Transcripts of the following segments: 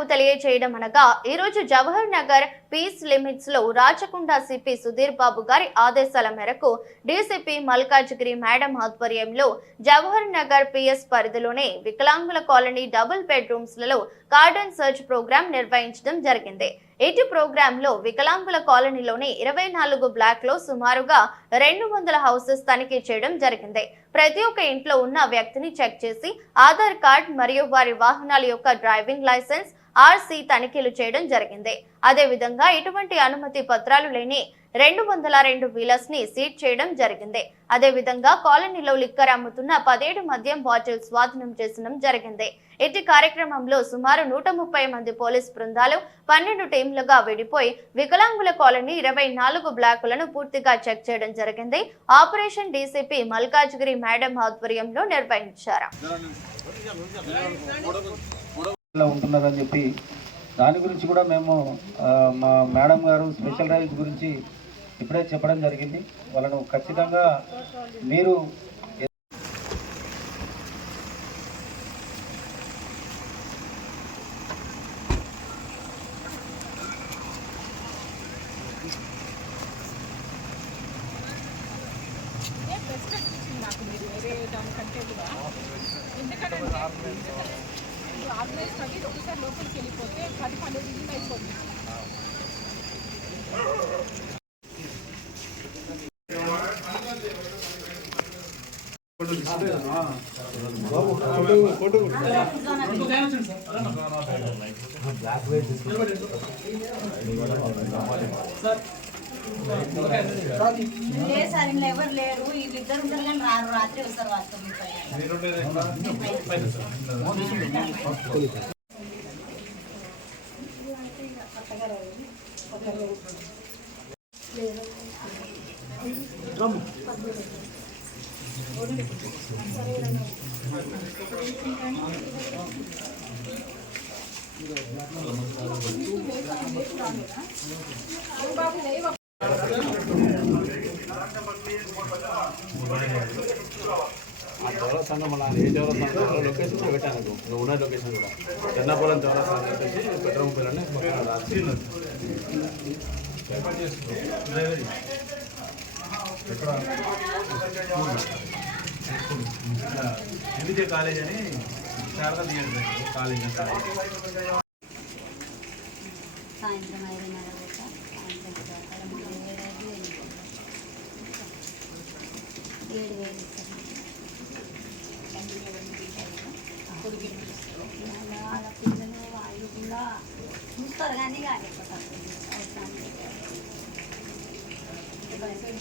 మేరకు తెలియజేయడం అనగా ఈ రోజు జవహర్ నగర్ పీస్ లిమిట్స్ లో రాచకొండ సిపి సుధీర్ బాబు గారి ఆదేశాల మేరకు డీసీపీ మల్కాజ్గిరి మేడం ఆధ్వర్యంలో జవహర్ నగర్ పిఎస్ పరిధిలోని వికలాంగుల కాలనీ డబుల్ బెడ్రూమ్స్ లలో కార్డన్ సర్చ్ ప్రోగ్రాం నిర్వహించడం జరిగింది. ఇటు ప్రోగ్రామ్ లో వికలాంగుల కాలనీలోని 24 బ్లాక్ లో సుమారుగా 200 హౌసెస్ తనిఖీ చేయడం జరిగింది. ప్రతి ఒక్క ఇంట్లో ఉన్న వ్యక్తిని చెక్ చేసి ఆధార్ కార్డ్ మరియు వారి వాహనాల యొక్క డ్రైవింగ్ లైసెన్స్ ఆర్సీ తనిఖీలు చేయడం జరిగింది. అదే విధంగా ఎటువంటి అనుమతి పత్రాలు లేని 202 వీలర్స్ ని సీజ్ చేయడం జరిగింది. అదే విధంగా కాలనీలో లిక్కర్ అమ్ముతున్న 17 మద్యం బాటిల్ స్వాధీనం చేసడం జరిగింది. ఇటు కార్యక్రమంలో సుమారు 130 మంది పోలీస్ బృందాలు 12 టీంలుగా విడిపోయి వికలాంగుల కాలనీ 24 బ్లాకులను పూర్తిగా చెక్ చేయడం జరిగింది. ఆపరేషన్ డీసీపీ మల్కాజ్గిరి మేడం ఆధ్వర్యంలో నిర్వహించారు. ఉంటున్నారని చెప్పి దాని గురించి కూడా మేము మా మేడం గారు స్పెషల్ రైల్స్ గురించి ఇప్పుడే చెప్పడం జరిగింది. వాళ్ళను ఖచ్చితంగా మీరు ఆర్గనైజ్ పడి ఒకసారి లోపలికి వెళ్ళిపోతే 10-12 ఇల్లు అయిపోతుంది. సార్ ఇంట్లో ఎవరు లేరు, వీళ్ళిద్దరు ఉంటారు కానీ రారు, రాత్రి వస్తారు వాస్తవం. చౌరస్తాను మన ఏ చౌరస్తా లొకేషన్ పెట్టాను నువ్వు ఉన్న లొకేషన్ కూడా చెన్నపురం చౌరస్తా వచ్చేసి పెట్రోల్ పిల్లని వివిధ కాలేజ్ అని శారదా కాలేజ్ సాయంత్రం 5:30 పిల్లలు వాళ్ళు కూడా చూస్తారు కానీ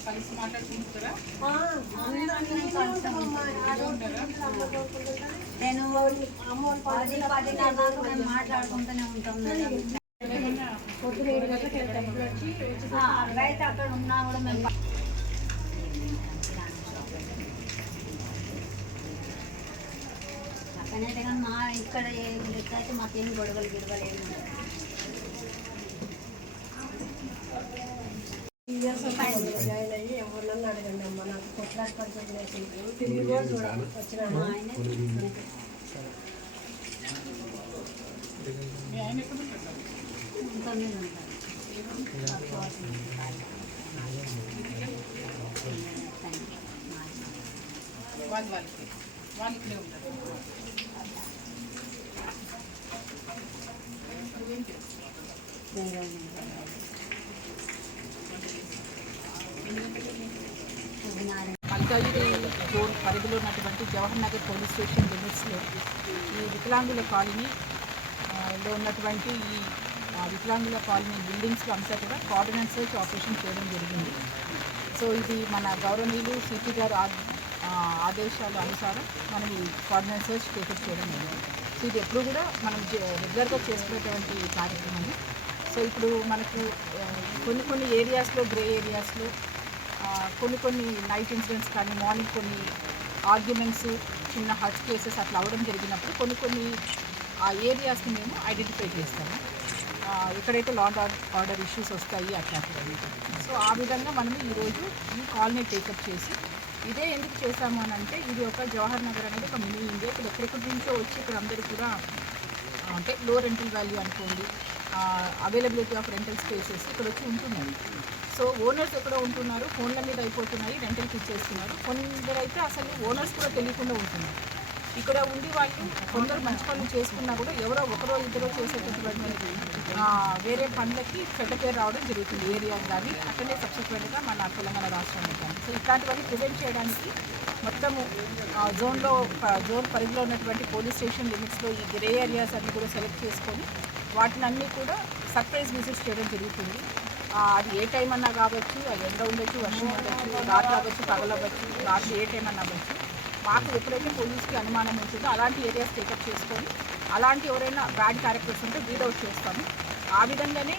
కలిసి మాట్లాడుకుంటారా? నేను మాట్లాడుకుంటూనే ఉంటాం. బయట అక్కడ ఉన్నా కూడా మేము అక్కడైతే కానీ మా ఇక్కడ ఎక్కడైతే మాకేం గొడవలు గిడవలేము. జాయిన్ అయ్యి ఎవరినన్నా అడగండి అమ్మ, నాకు కొట్లాట పరిచయం తిరిగి రోజు వచ్చిన వాళ్ళకి ఉంటారు. మల్కాజ్గిరి రోడ్ పరిధిలో ఉన్నటువంటి జవహర్ నగర్ పోలీస్ స్టేషన్ లిమిట్స్లో ఈ వికలాంగుల కాలనీలో ఉన్నటువంటి ఈ వికలాంగుల కాలనీ బిల్డింగ్స్లో అంతా కూడా కార్డనెన్స్ సర్చ్ ఆపరేషన్ చేయడం జరిగింది. సో ఇది మన గౌరవనీయులు సిపి గారు ఆదేశాల అనుసారం మనం ఈ కార్డనెన్స్ సర్చ్ టేకప్ చేయడం జరిగింది. సో ఇది ఎప్పుడు కూడా మనం రెగ్యులర్గా చేసుకునేటువంటి కార్యక్రమం. సో ఇప్పుడు మనకు కొన్ని ఏరియాస్లో గ్రే ఏరియాస్లో కొన్ని నైట్ ఇన్సిడెంట్స్ కానీ మార్నింగ్ కొన్ని ఆర్గ్యుమెంట్స్ చిన్న హర్ట్ కేసెస్ అట్లా అవ్వడం జరిగినప్పుడు కొన్ని ఆ ఏరియాస్ని మేము ఐడెంటిఫై చేస్తాము. ఎక్కడైతే లా అండ్ ఆర్డర్ ఇష్యూస్ వస్తాయి అట్లాంటివి. సో ఆ విధంగా మనం ఈరోజు ఈ కాలనీ టేకప్ చేసి ఇదే ఎందుకు చేశాము అని అంటే ఇది ఒక జవహర్ నగర్ అనేది ఒక మినీ ఇండియా. ఇక్కడ ఎక్కడెక్కడి నుంచో వచ్చి ఇక్కడ అందరూ కూడా అంటే లో రెంటల్ వాల్యూ అనుకోండి, అవైలబిలిటీ ఆఫ్ రెంటల్ స్పేసెస్ ఇక్కడ వచ్చి ఉంటున్నాయి. సో ఓనర్స్ ఎక్కడో ఉంటున్నారు, ఫోన్ల మీద అయిపోతున్నాయి, రెంటల్కి ఇచ్చేస్తున్నారు. కొందరైతే అసలు ఓనర్స్ కూడా తెలియకుండా ఉంటున్నారు. ఇక్కడ ఉండి వాళ్ళు కొందరు మంచి పనులు చేసుకున్నా కూడా ఎవరో ఒకరో ఇద్దరో చేసేటటువంటి వేరే పనులకి చెడ్డ పేరు రావడం జరుగుతుంది ఏరియా కానీ, అట్లనే సబ్సిక్వెంట్గా మన తెలంగాణ రాష్ట్రంలో కానీ. సో ఇట్లాంటివన్నీ ప్రివెంట్ చేయడానికి మొత్తము జోన్ పరిధిలో ఉన్నటువంటి పోలీస్ స్టేషన్ లిమిట్స్లో ఈ గ్రే ఏరియాస్ అన్నీ కూడా సెలెక్ట్ చేసుకొని వాటిని అన్నీ కూడా సర్ప్రైజ్ విజిట్స్ చేయడం జరుగుతుంది. అది ఏ టైం అన్నా కావచ్చు, అది ఎండ ఉండొచ్చు, వర్షం ఉండొచ్చు, రాత్రి అవ్వచ్చు, పగలవచ్చు, రాత్రి ఏ టైం అన్నా అవ్వచ్చు. మాకు ఎప్పుడైతే పోలీస్కి అనుమానం ఉంటుందో అలాంటి ఏరియాస్ టేకప్ చేసుకొని అలాంటి ఎవరైనా బ్యాడ్ క్యారెక్టర్స్ ఉంటే వీడౌట్ చేస్తాము. ఆ విధంగానే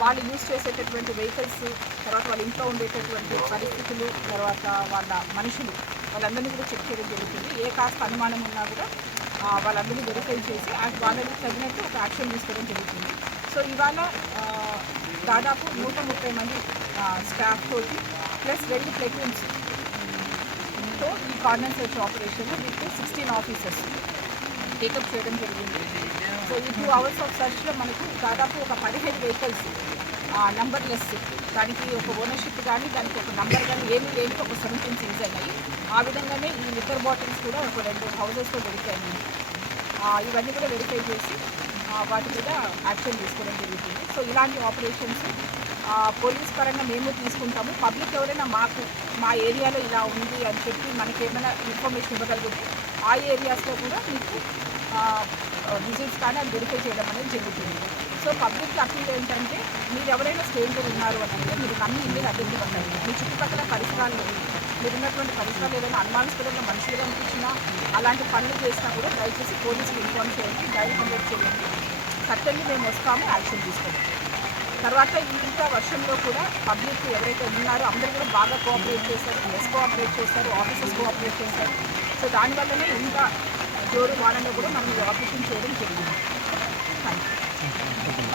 వాళ్ళు యూజ్ చేసేటటువంటి వెహికల్స్, తర్వాత వాళ్ళ ఇంట్లో ఉండేటటువంటి పరిస్థితులు, తర్వాత వాళ్ళ మనుషులు వాళ్ళందరినీ కూడా చెక్ చేయడం జరుగుతుంది. ఏ కాస్త అనుమానం ఉన్నా కూడా వాళ్ళందరినీ వెరిఫై చేసి వాళ్ళకి తగినట్టు ఒక యాక్షన్ తీసుకోవడం జరుగుతుంది. సో ఇవాళ దాదాపు 130 మంది స్టాఫ్ తోటి ప్లస్ 2 ప్లేటూన్స్ తో ఈ corner search operation with 16 officers take up చేయడం జరిగింది. సో ఈ 2 hours ఆఫ్ సర్చ్లో మనకు దాదాపు ఒక 15 వెహికల్స్ నంబర్లెస్, దానికి ఒక ఓనర్షిప్ కానీ దానికి ఒక నంబర్ కానీ ఏమీ లేని ఒక 17 సీజ్ అయినాయి. ఆ విధంగానే ఈ లిక్కర్ బాటిల్స్ కూడా ఒక 2 హౌసెస్లో దొరికాయి. ఇవన్నీ కూడా వెరిఫై చేసి వాటి మీద యాక్షన్ తీసుకోవడం జరుగుతుంది. సో ఇలాంటి ఆపరేషన్స్ పోలీస్ పరంగా మేము తీసుకుంటాము. పబ్లిక్ ఎవరైనా మా ఏరియాలో ఇలా ఉంది అని చెప్పి మనకి ఏమైనా ఇన్ఫర్మేషన్ ఇవ్వగలిగితే ఆ ఏరియాస్లో కూడా మీకు విజిట్స్ కానీ అది వెరిఫై చేయడం అనేది జరుగుతుంది. సో పబ్లిక్ అప్పీల్ ఏంటంటే మీరు ఎవరైనా స్ట్రేంజర్ ఉన్నారు అని అంటే మీరు నమ్మి ఇల్లు అద్దెకి ఇవ్వండి. మీ చుట్టుపక్కల పరిసరాల్లో మీరు ఉన్నటువంటి పరిసరాలు ఏదైనా అనుమానాస్పదంగా మనుషులుగా అనిపించినా అలాంటి పనులు చేసినా కూడా దయచేసి పోలీసులు ఇన్ఫార్మ్ చేయండి, డైల్ 100 చేయండి. సర్టన్లీ మేము వస్తాము, యాక్షన్ తీసుకుంటాం. తర్వాత ఇంత వర్షంలో కూడా పబ్లిక్ ఎవరైతే ఉన్నారో అందరూ కూడా బాగా కోఆపరేట్ చేశారు, కోఆపరేట్ చేశారు, ఆఫీసర్స్ కోఆపరేట్ చేశారు. సో దానివల్లనే ఇంత జోరు వారంలో కూడా మనం ఆపరేషన్ చేయడం జరిగింది. Thank you.